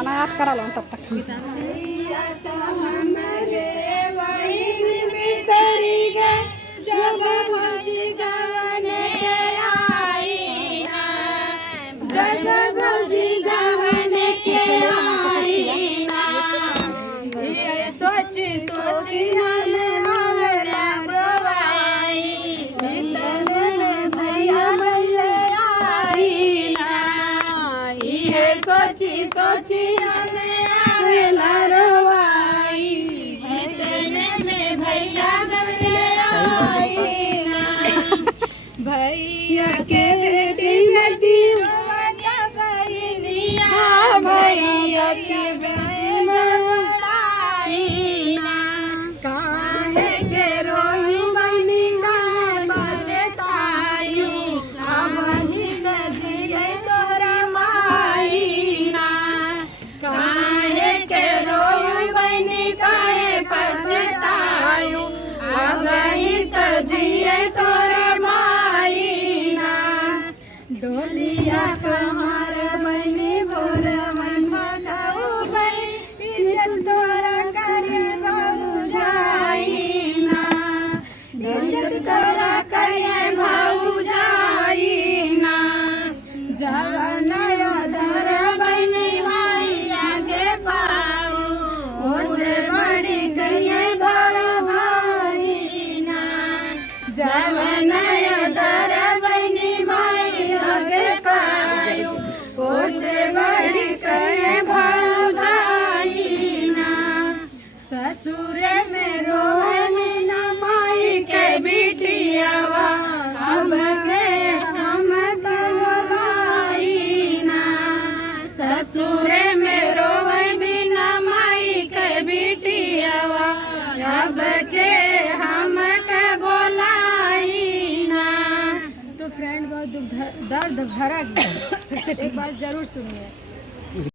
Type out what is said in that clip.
गाना याद करा लो तब तक। जब भौजी गवन के आई ना, जब भौजी गवन के आई ना, ये सोची सोची हमें हमरा गवाई, इतने में भैया मिले आई ना, ये सोची सोची हमें आवेला रोवाई, इतने में भैया भैया के बेटी बेटी रोवता बहिनिया, भैया के बहन बड़ाई ना, काहे के रोई बहनी काहे बचतायू, अबही त जियै तोरा माई ना, काहे के रोई बहनी काहे बचतायू, अबही त जियै तोरा डोलिया कहार बनी भोर मन बताओ भाई, इज्जत तोरा करे भाऊ जाई ना, इज्जत तोरा करे भाऊ जाई ना, जवाना यादर बनी माई आगे पाऊ, ओसे बड़ी कहिए घर भाई ना, जवाना यादर बनी माई आगे पाऊ, ओसे बड़ी कहे भाऊ जाई ना, ससुर में रोहनी ना माई के बिटियावा, हम के हम गवाई ना, ससुर में रोहनी बिना माई के बिटियावा, अब के हम के बोलाई ना। तो फ्रेंड बहुत दर्द भरा गया, एक बात जरूर सुनिए।